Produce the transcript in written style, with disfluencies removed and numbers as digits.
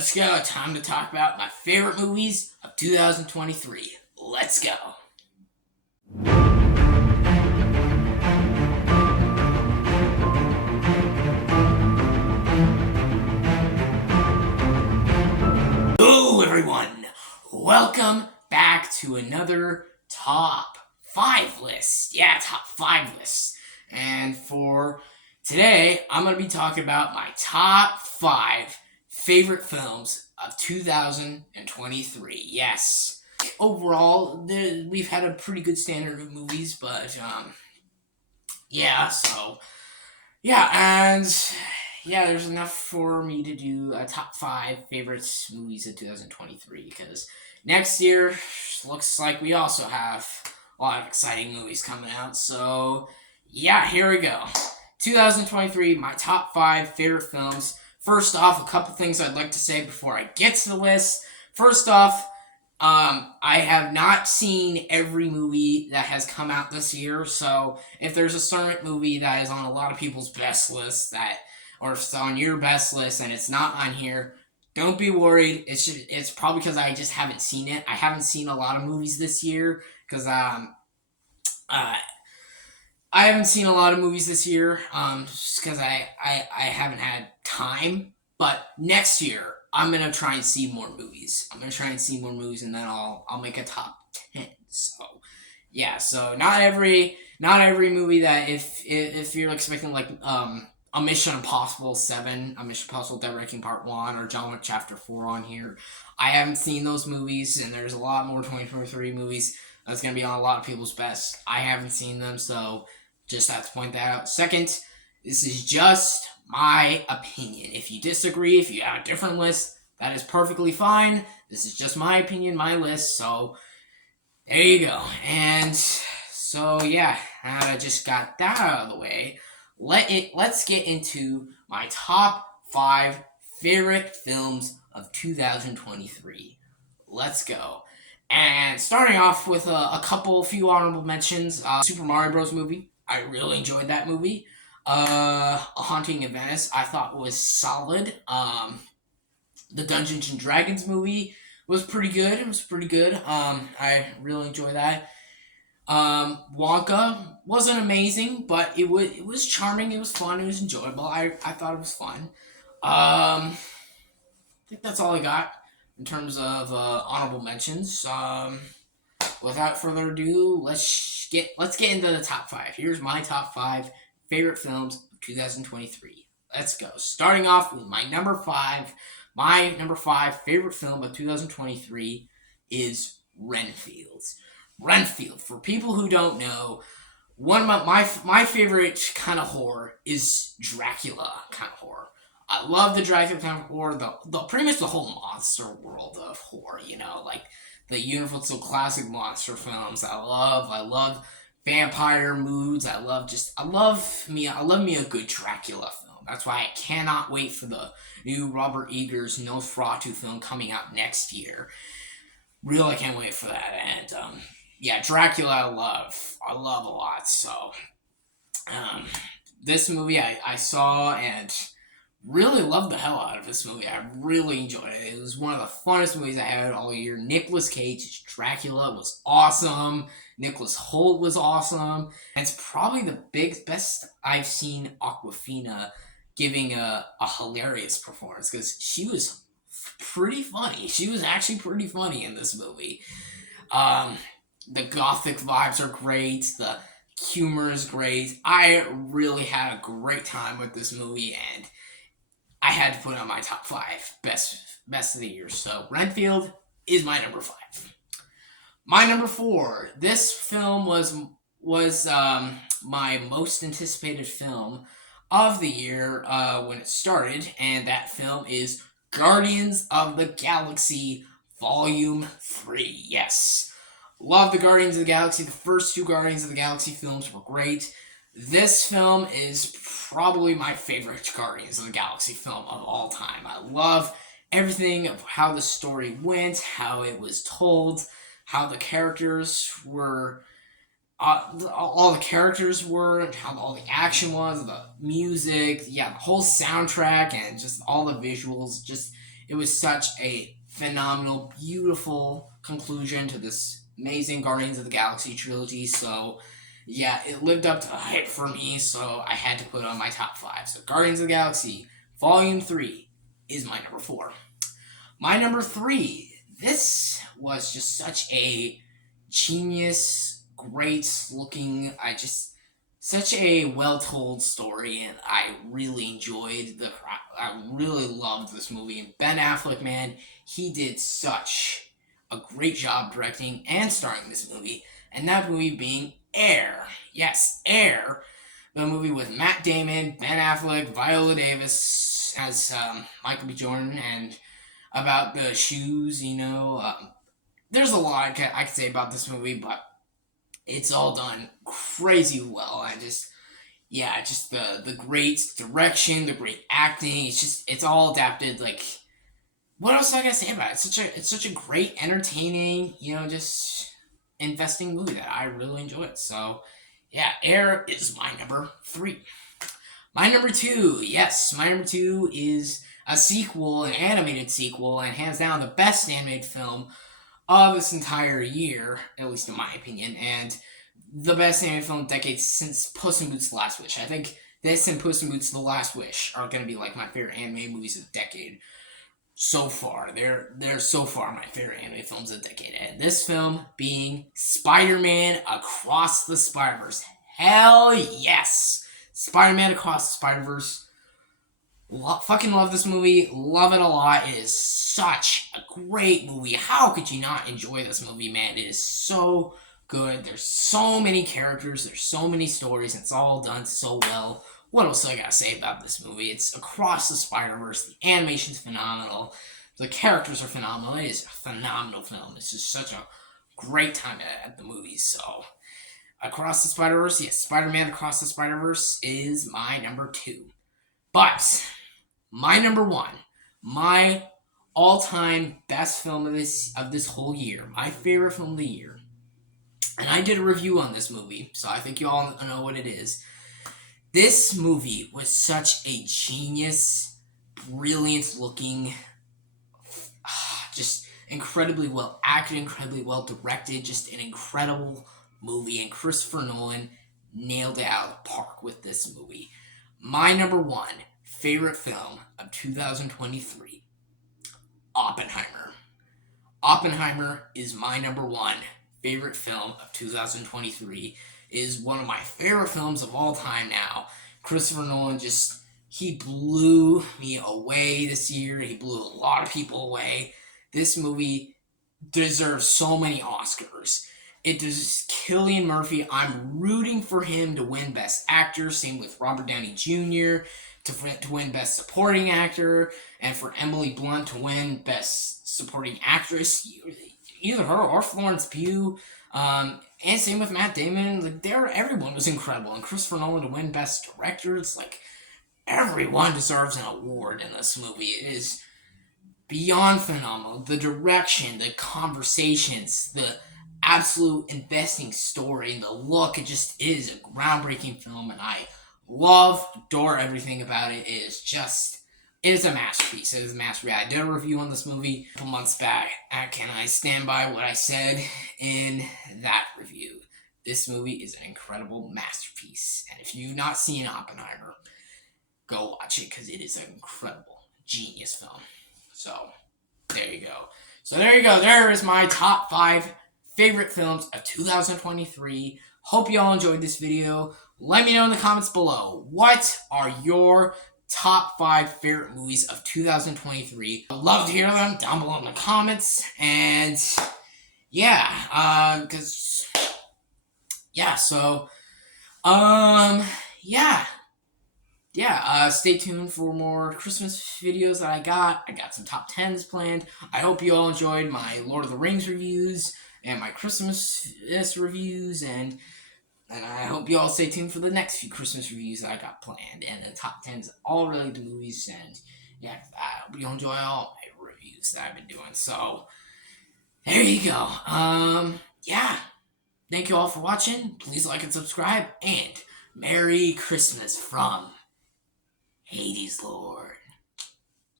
let's go. Time to talk about my favorite movies of 2023. Let's go. Hello, everyone. Welcome back to another top 5 list. Yeah, top 5 list. And for today, I'm going to be talking about my top 5 favorite films of 2023. Yes. Overall, we've had a pretty good standard of movies, but there's enough for me to do a top 5 favorites movies of 2023 because next year looks like we also have a lot of exciting movies coming out. So, yeah, here we go. 2023, my top 5 favorite films. First off, a couple things I'd like to say before I get to the list. First off, I have not seen every movie that has come out this year, so if there's a certain movie that is on a lot of people's best lists or if it's on your best list and it's not on here, don't be worried. It's probably because I just haven't seen it. I haven't seen a lot of movies this year because I haven't seen a lot of movies this year, just because I haven't had time. But next year, I'm gonna try and see more movies. And then I'll make a top 10. So yeah, so not every movie that if you're expecting like a Mission Impossible 7, a Mission Impossible Dead Reckoning Part 1, or John Wick Chapter 4 on here. I haven't seen those movies, and there's a lot more 2023 movies that's gonna be on a lot of people's best. I haven't seen them, so just have to point that out. Second, this is just my opinion. If you disagree, if you have a different list, that is perfectly fine. This is just my opinion, my list, so there you go. And so, yeah, I just got that out of the way. Let's get into my top 5 favorite films of 2023. Let's go. And starting off with a few honorable mentions. Super Mario Bros. Movie. I really enjoyed that movie. A Haunting in Venice, I thought was solid. The Dungeons and Dragons movie was pretty good. I really enjoyed that. Wonka wasn't amazing, but it was charming. It was fun. It was enjoyable. I thought it was fun. I think that's all I got in terms of honorable mentions. Without further ado, let's get into the top 5. Here's my top 5 favorite films of 2023. Let's go. Starting off with my number 5. My number 5 favorite film of 2023 is Renfield. Renfield. For people who don't know, one of my favorite kind of horror is Dracula kind of horror. I love the Dracula kind of horror. The pretty much the whole monster world of horror. Like the Universal classic monster films. I love vampire moods. I love me a good Dracula film. That's why I cannot wait for the new Robert Eggers Nosferatu film coming out next year. Really can't wait for that. And Dracula I love a lot. So this movie I saw and really loved the hell out of this movie. I really enjoyed it. It was one of the funnest movies I had all year. Nicolas Cage's Dracula was awesome. Nicholas Hoult was awesome. And it's probably the best I've seen Awkwafina giving a hilarious performance because she was pretty funny. She was actually pretty funny in this movie. The gothic vibes are great. The humor is great. I really had a great time with this movie, and I had to put it on my top 5 best of the year. So Renfield is my number 5. My number 4. This film was my most anticipated film of the year when it started, and that film is Guardians of the Galaxy Volume 3. Yes. Love the Guardians of the Galaxy. The first 2 Guardians of the Galaxy films were great. This film is probably my favorite Guardians of the Galaxy film of all time. I love everything of how the story went, how it was told, how the characters were, all the characters were, how all the action was, the music, the whole soundtrack, and just all the visuals. It was such a phenomenal, beautiful conclusion to this amazing Guardians of the Galaxy trilogy. So, yeah, it lived up to the hype for me, so I had to put it on my top 5. So, Guardians of the Galaxy Volume 3 is my number 4. My number 3, this was just such a genius, great looking, such a well told story, and I really I really loved this movie. And Ben Affleck, man, he did such a great job directing and starring this movie, and that movie being Air. Yes, Air, the movie with Matt Damon, Ben Affleck, Viola Davis as Michael B. Jordan, and about the shoes, there's a lot I could say about this movie, but it's all done crazy well. Just the great direction, the great acting. It's all adapted. Like, what else do I gotta say about it? It's such a great, entertaining, just investing movie that I really enjoyed. So, yeah, Air is my number 3. My number 2, yes, my number 2 is a sequel, an animated sequel, and hands down the best animated film of this entire year, at least in my opinion, and the best animated film decade since Puss in Boots: The Last Wish. I think this and Puss in Boots: The Last Wish are going to be like my favorite anime movies of the decade so far. They're so far my favorite anime films of the decade, and this film being Spider-Man Across the Spider-Verse. Hell yes! Spider-Man Across the Spider-Verse. Fucking love this movie. Love it a lot. It is such a great movie. How could you not enjoy this movie, man? It is so good. There's so many characters. There's so many stories. And it's all done so well. What else do I gotta say about this movie? It's Across the Spider-Verse. The animation's phenomenal. The characters are phenomenal. It is a phenomenal film. It's just such a great time at the movies. So, Across the Spider-Verse, yes, Spider-Man Across the Spider-Verse is my number 2. But my number 1, my all-time best film of this whole year, my favorite film of the year, and I did a review on this movie, so I think you all know what it is. This movie was such a genius, brilliant-looking, just incredibly well acted, incredibly well directed, just an incredible movie, and Christopher Nolan nailed it out of the park with this movie. My number 1 favorite film of 2023, Oppenheimer. Oppenheimer is my number 1 favorite film of 2023. It is one of my favorite films of all time now. Christopher Nolan he blew me away this year. He blew a lot of people away. This movie deserves so many Oscars. It does. Cillian Murphy, I'm rooting for him to win Best Actor. Same with Robert Downey Jr. to win Best Supporting Actor, and for Emily Blunt to win Best Supporting Actress. Either her or Florence Pugh. And same with Matt Damon. Like, everyone was incredible. And Christopher Nolan to win Best Director. It's like everyone deserves an award in this movie. It is beyond phenomenal. The direction, the conversations, the absolute investing story, and the look, it just is a groundbreaking film, and I adore everything about it. It is a masterpiece. It is a masterpiece. I did a review on this movie a couple months back, and I stand by what I said in that review. This movie is an incredible masterpiece, and if you've not seen Oppenheimer, go watch it, because it is an incredible, genius film. So, there you go. There is my top 5 favorite films of 2023. Hope you all enjoyed this video. Let me know in the comments below, what are your top 5 favorite movies of 2023? I'd love to hear them down below in the comments. And stay tuned for more Christmas videos that I got. I got some top 10s planned. I hope you all enjoyed my Lord of the Rings reviews and my Christmas reviews, and I hope you all stay tuned for the next few Christmas reviews that I got planned, and the top 10s all related to movies, and I hope you enjoy all my reviews that I've been doing. So, there you go. Thank you all for watching. Please like and subscribe, and Merry Christmas from Hades Lord.